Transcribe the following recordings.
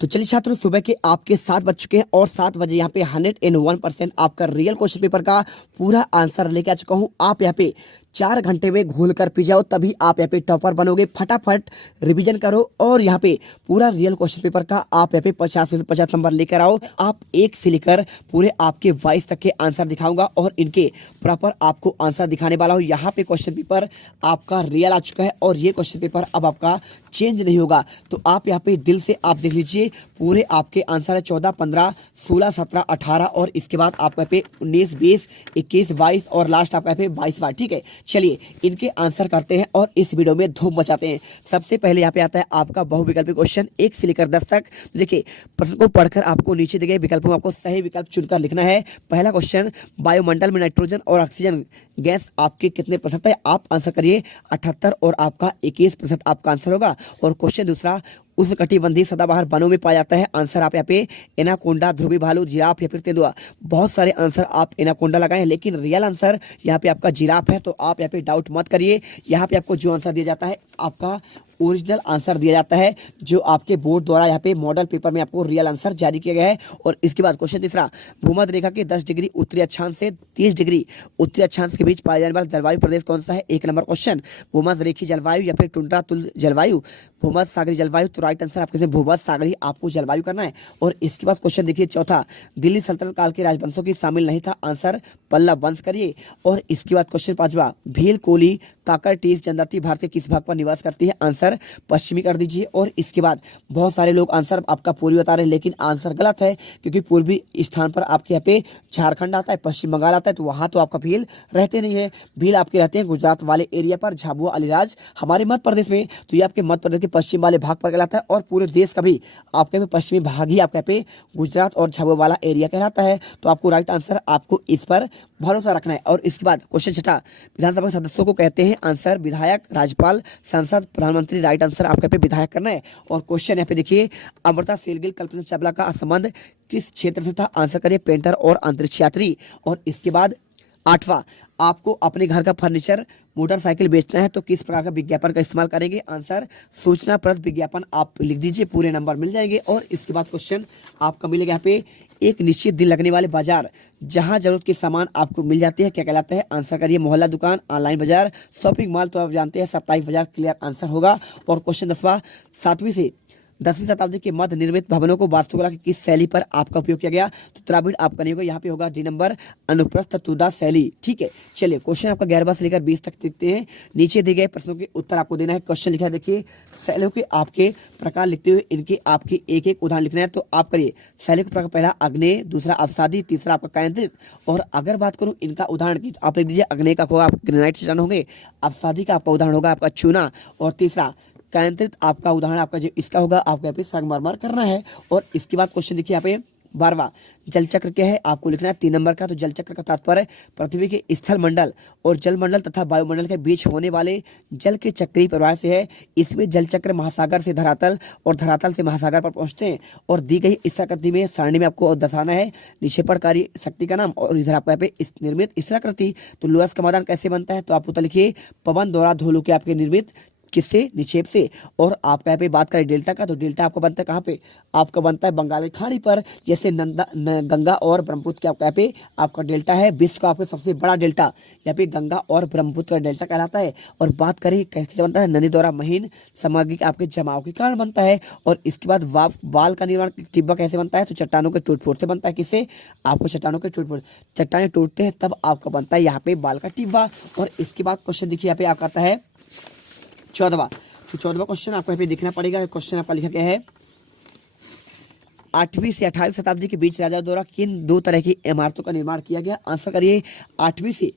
तो चलिए छात्रों, सुबह के आपके 7 बज चुके हैं और 7 बजे यहाँ पे 101% आपका रियल क्वेश्चन पेपर का पूरा आंसर लेके आ चुका हूँ। आप यहाँ पे 4 घंटे में घोल कर पी जाओ, तभी आप यहाँ पे टॉपर बनोगे। फटाफट रिवीजन करो और यहाँ पे पूरा रियल क्वेश्चन पेपर का आप यहाँ पे 50 में से 50 नंबर लेकर आओ। आप 1 से लेकर पूरे आपके 22 तक के आंसर दिखाऊंगा और इनके प्रॉपर आपको आंसर दिखाने वाला हूँ। यहाँ पे क्वेश्चन पेपर आपका रियल आ चुका है और ये क्वेश्चन पेपर अब आपका चेंज नहीं होगा। तो आप यहाँ पे दिल से आप देख लीजिए, पूरे आपके आंसर है 14, 15, 16, 17, 18 और इसके बाद आपका यहाँ पे 19, 20, 21, 22 और लास्ट आपका यहाँ पे 22 बार। ठीक है, चलिए इनके आंसर करते हैं और इस वीडियो में धूम मचाते हैं। सबसे पहले यहाँ पे आता है आपका बहुविकल्पी क्वेश्चन 1 से लेकर 10 तक। तो देखिए, प्रश्न को पढ़कर आपको नीचे दिए गए विकल्पों में आपको सही विकल्प चुनकर लिखना है। पहला क्वेश्चन, वायुमंडल में नाइट्रोजन और ऑक्सीजन गैस आपके कितने प्रतिशत है? आप आंसर करिए 78 और आपका 21% आपका आंसर होगा। और क्वेश्चन दूसरा, उष्णकटिबंधीय सदाबहार वनों में पाया जाता है। आंसर आप यहाँ पे एनाकोंडा, ध्रुवी भालू, जिराफ या फिर तेंदुआ। बहुत सारे आंसर आप एनाकोंडा लगाए हैं, लेकिन रियल आंसर यहाँ पे आपका जिराफ है। तो आप यहाँ पे डाउट मत करिए। यहाँ पे आपको जो आंसर दिया जाता है आपका ओरिजिनल आंसर दिया जाता है, जो आपके बोर्ड द्वारा यहाँ पे मॉडल पेपर में आपको रियल आंसर जारी किया गया है। और इसके बाद क्वेश्चन तीसरा, भूमध्य रेखा के 10 डिग्री उत्तरी अक्षांश से 30 डिग्री उत्तरी अक्षांश के बीच पाया जाने वाला जलवायु प्रदेश कौन सा है? 1 नंबर क्वेश्चन, भूमध्य रेखीय जलवायु या फिर टुंड्रा तुल्य जलवायु, भूमध्य सागरीय जलवायु। तो राइट आंसर आपके भूमध्य सागरीय आपको जलवायु करना है। और इसके बाद क्वेश्चन देखिए चौथा, दिल्ली सल्तनत काल के राजवंशों की शामिल नहीं था। आंसर पल्लव वंश करिए। और इसके बाद क्वेश्चन पांचवा, भील, कोली, काकरटीस जनजाति भारत के किस भाग पर निवास करती है? आंसर पश्चिमी कर दीजिए। और इसके बाद बहुत सारे लोग आंसर आपका पूर्वी बता रहे हैं, लेकिन आंसर गलत है, क्योंकि पूर्वी स्थान पर आपके यहाँ पे झारखंड आता है, पश्चिम बंगाल आता है, तो वहां तो आपका भील रहते नहीं है। भील आपके रहते हैं गुजरात वाले एरिया पर, झाबुआ, अलीराज हमारे मध्य प्रदेश में। तो ये आपके मध्य प्रदेश के पश्चिम वाले भाग पर कहलाता है। और पूरे देश का भी आपके यहाँ पे पश्चिमी भाग ही आपके यहाँ पे गुजरात और झाबुआ वाला एरिया कहलाता है। तो आपको राइट आंसर आपको इस पर भरोसा रखना है। और इसके बाद क्वेश्चन छठा, विधानसभा के सदस्यों को कहते हैं? आंसर विधायक, राज्यपाल, सांसद, प्रधानमंत्री। राइट आंसर आपके पे विधायक करना है। और क्वेश्चन यहाँ पे देखिए, अमृता शेरगिल, कल्पना चावला का संबंध किस क्षेत्र से था? आंसर करिए पेंटर और अंतरिक्ष यात्री। और इसके बाद आठवां, आपको अपने घर का फर्नीचर, मोटरसाइकिल बेचना है तो किस प्रकार का विज्ञापन का इस्तेमाल करेंगे? आंसर सूचनाप्रद विज्ञापन आप लिख दीजिए, पूरे नंबर मिल जाएंगे। और इसके बाद क्वेश्चन आपका मिलेगा यहाँ पे, एक निश्चित दिन लगने वाले बाजार जहां जरूरत के सामान आपको मिल जाते हैं, क्या कहलाता है? आंसर करिए मोहल्ला दुकान, ऑनलाइन बाजार, शॉपिंग मॉल। तो आप जानते हैं साप्ताहिक बाजार क्लियर आंसर होगा। और क्वेश्चन 10वां, 7वीं से 10वीं शताब्दी के मध्य निर्मित भवनों को वास्तुकला की किस शैली पर आपका उपयोग किया गया? तो द्राविड़ आपका नहीं होगा, यहाँ पे होगा डी नंबर, अनुप्रस्थ तुदा शैली। ठीक है, चलिए क्वेश्चन आपका 11वां से लेकर 20 तक देखते हैं। नीचे दिए गए प्रश्नों के उत्तर आपको देना है। क्वेश्चन लिखा है देखिए, शैलियों के आपके प्रकार लिखते हुए इनके आपके एक एक उदाहरण लिखना है। तो आप करिए शैली का प्रकार, पहला अग्नेय, दूसरा अवसादी, तीसरा आपका केंद्रित। और अगर बात करूं इनका उदाहरण की, तो आप लिख दीजिए अग्नेय का होगा ग्रेनाइट चट्टान होंगे, अवसादी का आपका उदाहरण होगा आपका चूना, और तीसरा केंद्रित आपका उदाहरण आपका जो इसका होगा आपको यहाँ पे संगमरमर करना है। और इसके बाद क्वेश्चन देखिए यहाँ पे 12वां, जल चक्र क्या है? आपको लिखना है 3 नंबर का। तो जल चक्र का तात्पर्य पृथ्वी के स्थल मंडल और जल मंडल तथा वायुमंडल के बीच होने वाले जल के चक्रीय प्रवाह से है। इसमें जल चक्र महासागर से धरातल और धरातल से महासागर पर पहुंचते हैं। और दी गई स्थलाकृति में सारणी में आपको दर्शाना है निक्षेपणकारी शक्ति का नाम। और इधर आपको यहाँ पे निर्मित स्थलाकृति, तो लोहा का समाधान कैसे बनता है? तो आप उत्तर लिखिए पवन द्वारा धोलू के आपके निर्मित, किससे? निक्षेप से। और आपका यहाँ पे बात करें डेल्टा का, तो डेल्टा आपका बनता है कहाँ पे? आपका बनता है बंगाल की खाड़ी पर, जैसे गंगा और ब्रह्मपुत्र के आपका यहाँ पे आपका डेल्टा है। विश्व का आपका सबसे बड़ा डेल्टा यहाँ पे गंगा और ब्रह्मपुत्र का डेल्टा कहलाता है। और बात करें कैसे बनता है? नदी द्वारा महीन सामग्री के आपके जमाव के कारण बनता है। और इसके बाद वाल का निर्माण टिब्बा कैसे बनता है? तो चट्टानों के टूट फूट से बनता है। किससे? आपको चट्टानों के टूट फूट, चट्टानें टूटते हैं तब आपका बनता है यहाँ पे बाल का टिब्बा। और इसके बाद क्वेश्चन देखिए यहाँ पे आपका आता है 14वां। तो 14वां क्वेश्चन आपको यहाँ पे देखना पड़ेगा। क्वेश्चन आपका लिखा गया है, 8वीं से 18वीं शताब्दी के बीच राजाओं द्वारा किन 2 तरह की इमारतों का निर्माण किया गया? आंसर करिए 8वीं से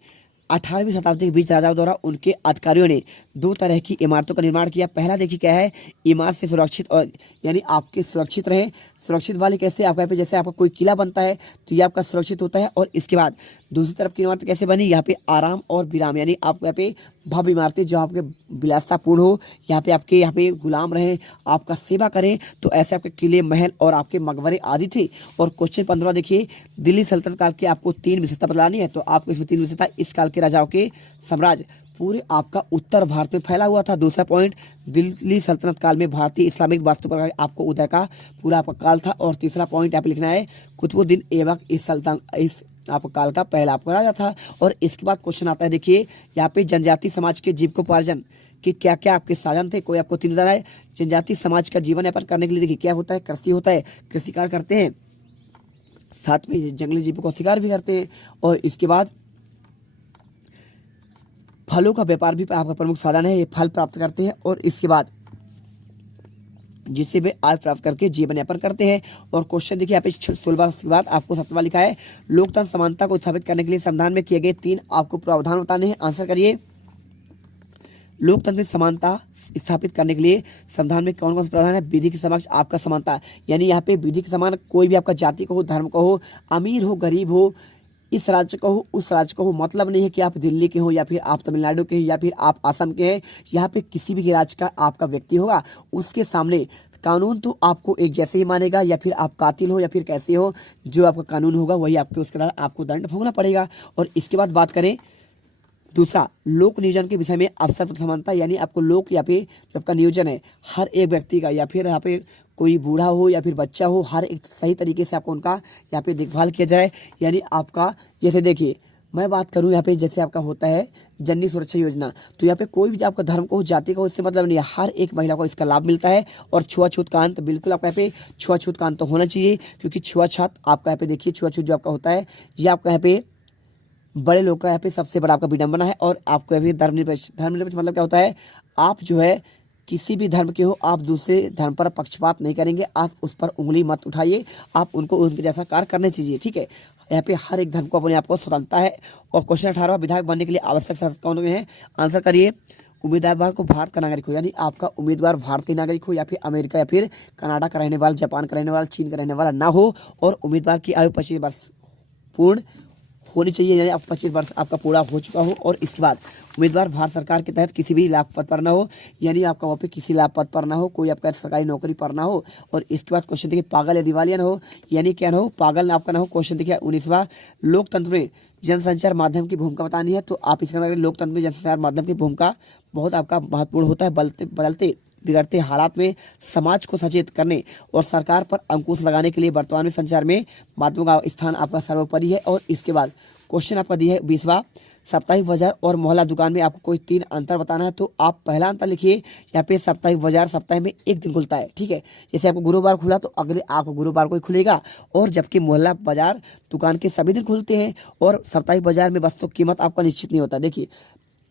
18वीं शताब्दी के बीच राजाओं द्वारा उनके अधिकारियों ने 2 तरह की इमारतों का निर्माण किया। पहला देखिए क्या है, इमारत से सुरक्षित, और यानी आपके सुरक्षित रहे। सुरक्षित वाले कैसे? आपका यहाँ पे जैसे आपका कोई किला बनता है तो ये आपका सुरक्षित होता है। और इसके बाद दूसरी तरफ की इमारत कैसे बनी? यहाँ पे आराम और विराम, यानी आपको यहाँ पे भव्य इमारतें जो आपके विलासतापूर्ण हो, यहाँ पे गुलाम रहे, आपका सेवा करें, तो ऐसे आपके किले, महल और आपके मकबरे आदि थे। और क्वेश्चन 15 देखिए, दिल्ली सल्तनत काल के आपको 3 विशेषता बतलानी है। तो आपको इसमें 3 विशेषता, इस काल के राजाओं के साम्राज्य पूरे आपका उत्तर भारत में फैला हुआ था। दूसरा पॉइंट, दिल्ली सल्तनत काल में भारतीय इस्लामिक वास्तुकला का आपको उदय का पूरा आपका काल था। और तीसरा पॉइंट यहाँ पे लिखना है, कुतुबुद्दीन ऐबक इस आपका काल का पहला आपका राजा था। और इसके बाद क्वेश्चन आता है, देखिए यहाँ पे जनजाति समाज के जीविकोपार्जन कि क्या क्या आपके साधन थे, कोई आपको 3 बताना है। जनजाति समाज का जीवन यापन करने के लिए देखिए क्या होता है, कृषि होता है, कृषि कार्य करते हैं, साथ में जंगली जीवों का शिकार भी करते हैं। और इसके बाद फलों का व्यापार भी आपका प्रमुख साधन है, ये फल प्राप्त करते हैं। और इसके बाद जिससे वे आय प्राप्त करके जीवन यापन करते हैं। और क्वेश्चन देखिए यहाँ पे 16 के बाद आपको 7वां लिखा है, लोकतंत्र समानता को स्थापित करने के लिए संविधान में किए गए 3 आपको प्रावधान बताने हैं। आंसर करिए। लोकतंत्र में समानता स्थापित करने के लिए संविधान में कौन कौन से प्रावधान है। विधि के समक्ष आपका समानता, यानी यहाँ पे विधि के समान कोई भी आपका जाति का हो, धर्म का हो, अमीर हो, गरीब हो, इस राज्य का हो, उस राज्य का हो, मतलब नहीं है कि आप दिल्ली के हो या फिर आप तमिलनाडु के हैं या फिर आप असम के हैं। यहाँ पे किसी भी राज्य का आपका व्यक्ति होगा, उसके सामने कानून तो आपको एक जैसे ही मानेगा, या फिर आप कातिल हो या फिर कैसे हो, जो आपका कानून होगा वही आपके उसके बाद आपको दंड भोगना पड़ेगा। और इसके बाद बात करें दूसरा, लोक नियोजन के विषय में अवसर पर समानता, यानी आपको लोक या फिर जो आपका नियोजन है हर एक व्यक्ति का, या फिर यहाँ पे कोई बूढ़ा हो या फिर बच्चा हो, हर एक सही तरीके से आपको उनका यहाँ पे देखभाल किया जाए। यानी आपका जैसे देखिए मैं बात करूँ यहाँ पे जैसे आपका होता है जननी सुरक्षा योजना, तो यहाँ पे कोई भी आपका धर्म को हो, जाति का हो, इससे मतलब नहीं है, हर एक महिला को इसका लाभ मिलता है। और छुआछूत का अंत, बिल्कुल आपका यहाँ पे छुआछूत का अंत तो होना चाहिए, क्योंकि छुआछूत आपका यहाँ पे देखिए छुआछूत जो आपका होता है ये आपका यहाँ पे बड़े लोग का यहाँ पे सबसे बड़ा आपका विडंबना है। और आपको अभी धर्मनिरपेक्ष मतलब क्या होता है, आप जो है किसी भी धर्म के हो, आप दूसरे धर्म पर पक्षपात नहीं करेंगे, आप उस पर उंगली मत उठाइए, आप उनको उनके जैसा कार्य करने दीजिए, ठीक है। यहाँ पे हर एक धर्म को अपने आप को स्वतंत्रता है। और क्वेश्चन 18वां, विधायक बनने के लिए आवश्यक शर्त कौन है। आंसर करिए। उम्मीदवार को भारत का नागरिक हो, यानी आपका उम्मीदवार भारत के नागरिक हो, या फिर अमेरिका या फिर कनाडा का रहने वाला, जापान का रहने वाला, चीन का रहने वाला ना हो। और उम्मीदवार की आयु 25 वर्ष पूर्ण होनी चाहिए, यानी आप 25 वर्ष आपका पूरा हो चुका हो। और इसके बाद उम्मीदवार भारत सरकार के तहत किसी भी लाभ पद पर ना हो, यानी आपका वहाँ पे किसी लाभ पद पर ना हो, कोई आपका सरकारी नौकरी पर ना हो। और इसके बाद क्वेश्चन देखिए, पागल या दिवालिया ना हो, यानी क्या ना हो, पागल आपका ना हो। क्वेश्चन देखिए 19वां, लोकतंत्र में जनसंचार माध्यम की भूमिका बतानी है। तो आप इसके अंदर लोकतंत्र में जनसंचार माध्यम की भूमिका बहुत आपका महत्वपूर्ण होता है। बदलते बिगड़ते हालात में समाज को सचेत करने और सरकार पर अंकुश लगाने के लिए वर्तमान में संचार में माध्यमों का स्थान आपका सर्वोपरि है। और इसके बाद क्वेश्चन आपका दिया है 20वां, साप्ताहिक बाजार और मोहल्ला दुकान में आपको कोई 3 अंतर बताना है। तो आप पहला अंतर लिखिए, यहाँ पे साप्ताहिक बाजार सप्ताह में एक दिन खुलता है, ठीक है। जैसे आपको गुरुवार खुला तो अगले आपको गुरुवार को ही खुलेगा। और जबकि मोहल्ला बाजार दुकान के सभी दिन खुलते हैं। और साप्ताहिक बाजार में वस्तु कीमत आपका निश्चित नहीं होता। देखिए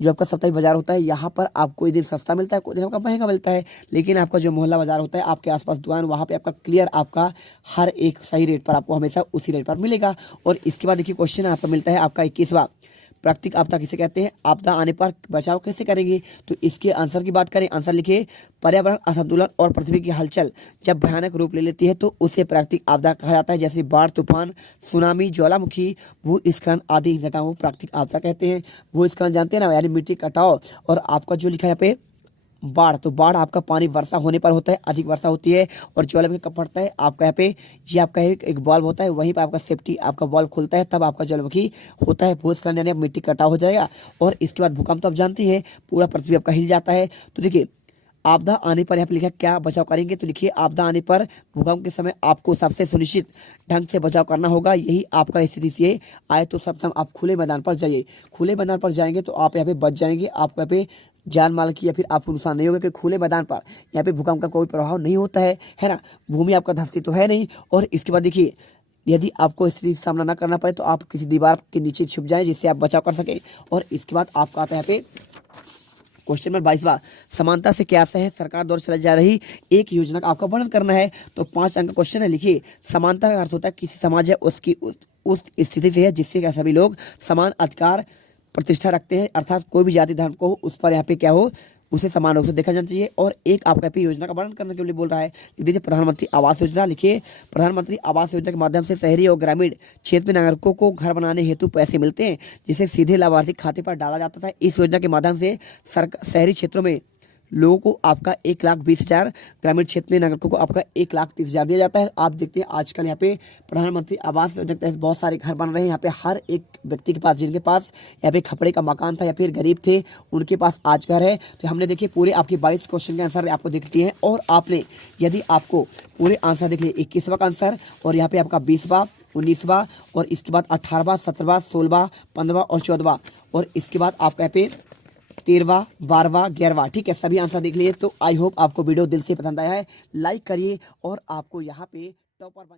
जो आपका साप्ताहिक बाजार होता है, यहाँ पर आपको कोई दिन सस्ता मिलता है, कोई दिन आपका महंगा मिलता है। लेकिन आपका जो मोहल्ला बाजार होता है, आपके आसपास दुकान, वहाँ पे आपका क्लियर आपका हर एक सही रेट पर आपको हमेशा उसी रेट पर मिलेगा। और इसके बाद देखिए क्वेश्चन आपका मिलता है आपका 21वां, प्राकृतिक आपदा किसे कहते हैं, आपदा आने पर बचाव कैसे करेंगे। तो इसके आंसर की बात करें, आंसर लिखिए, पर्यावरण असंतुलन और पृथ्वी की हलचल जब भयानक रूप ले लेती है तो उसे प्राकृतिक आपदा कहा जाता है। जैसे बाढ़, तूफान, सुनामी, ज्वालामुखी, भूस्खलन आदि घटनाओं को प्राकृतिक आपदा कहते हैं। भूस्खलन जानते हैं ना, यानी मिट्टी कटाव। और आपका जो लिखा है यहाँ पे बाढ़, तो बाढ़ आपका पानी वर्षा होने पर होता है, अधिक वर्षा होती है। और ज्वालामुखी कब फटता है, आपका यहाँ पे ये आपका एक बॉल्ब होता है, वहीं पर आपका सेफ्टी आपका बॉल्ब खुलता है, तब आपका ज्वालामुखी होता है। भूस्खलन यानी मिट्टी कटाव हो जाएगा। और इसके बाद भूकंप तो आप जानते हैं, पूरा पृथ्वी आपका हिल जाता है। तो देखिए आपदा आने पर यहाँ पे लिखा क्या बचाव करेंगे। तो लिखिए आपदा आने पर भूकंप के समय आपको सबसे सुनिश्चित ढंग से बचाव करना होगा। यही आपका स्थिति से आए तो सब आप खुले मैदान पर जाइए। खुले मैदान पर जाएंगे तो आप यहाँ पे बच जाएंगे, आपको यहाँ पे जान माल की या फिर आपको नुकसान नहीं होगा, क्योंकि खुले मैदान पर यहाँ पे भूकंप का कोई प्रभाव नहीं होता है ना। भूमि आपका धंसती तो है नहीं। और इसके बाद देखिए यदि आपको स्थिति का सामना ना करना पड़े तो आप किसी दीवार के नीचे छुप जाएं, जिससे आप बचाव कर सकें। और इसके बाद आपका आता है यहाँ पे क्वेश्चन नंबर 22वां, समानता से क्या अर्थ है, सरकार द्वारा चलाई जा रही एक योजना का आपका वर्णन करना है। तो 5 अंक का क्वेश्चन है, लिखिए समानता का अर्थ होता है किसी समाज है उसकी उस स्थिति से है जिससे क्या सभी लोग समान अधिकार प्रतिष्ठा रखते हैं, अर्थात कोई भी जाति धर्म को उस पर यहाँ पे क्या हो उसे समान रूप से देखा जाना चाहिए। और एक आपका पे योजना का वर्णन करने के लिए बोल रहा है, लिख दीजिए प्रधानमंत्री आवास योजना। लिखिए प्रधानमंत्री आवास योजना के माध्यम से शहरी और ग्रामीण क्षेत्र में नागरिकों को घर बनाने हेतु पैसे मिलते हैं, जिसे सीधे लाभार्थी खाते पर डाला जाता था। इस योजना के माध्यम से शहरी क्षेत्रों में लोगों को आपका 1,20,000, ग्रामीण क्षेत्र में नागरिकों को आपका 1,30,000 दिया जाता है। आप देखते हैं आजकल यहाँ पे प्रधानमंत्री आवास योजना के तहत बहुत सारे घर बन रहे हैं। यहाँ पे हर एक व्यक्ति के पास, जिनके पास यहाँ पे खपड़े का मकान था या फिर गरीब थे, उनके पास आज घर है। तो हमने देखिए पूरे आपके 22 क्वेश्चन के आंसर आपको देख लिए हैं, और आपने यदि आपको पूरे आंसर देख लिए 21वां का आंसर, और यहाँ पे आपका 20वां, 19वां, और इसके बाद 18वां, 17वां, 16वां, 15वां और 14वां, और इसके बाद आपका यहाँ पे 13वां, 12वां, 11वां, ठीक है, सभी आंसर देख लिए। तो आई होप आपको वीडियो दिल से पसंद आया है। लाइक करिए और आपको यहाँ पे टॉपर बन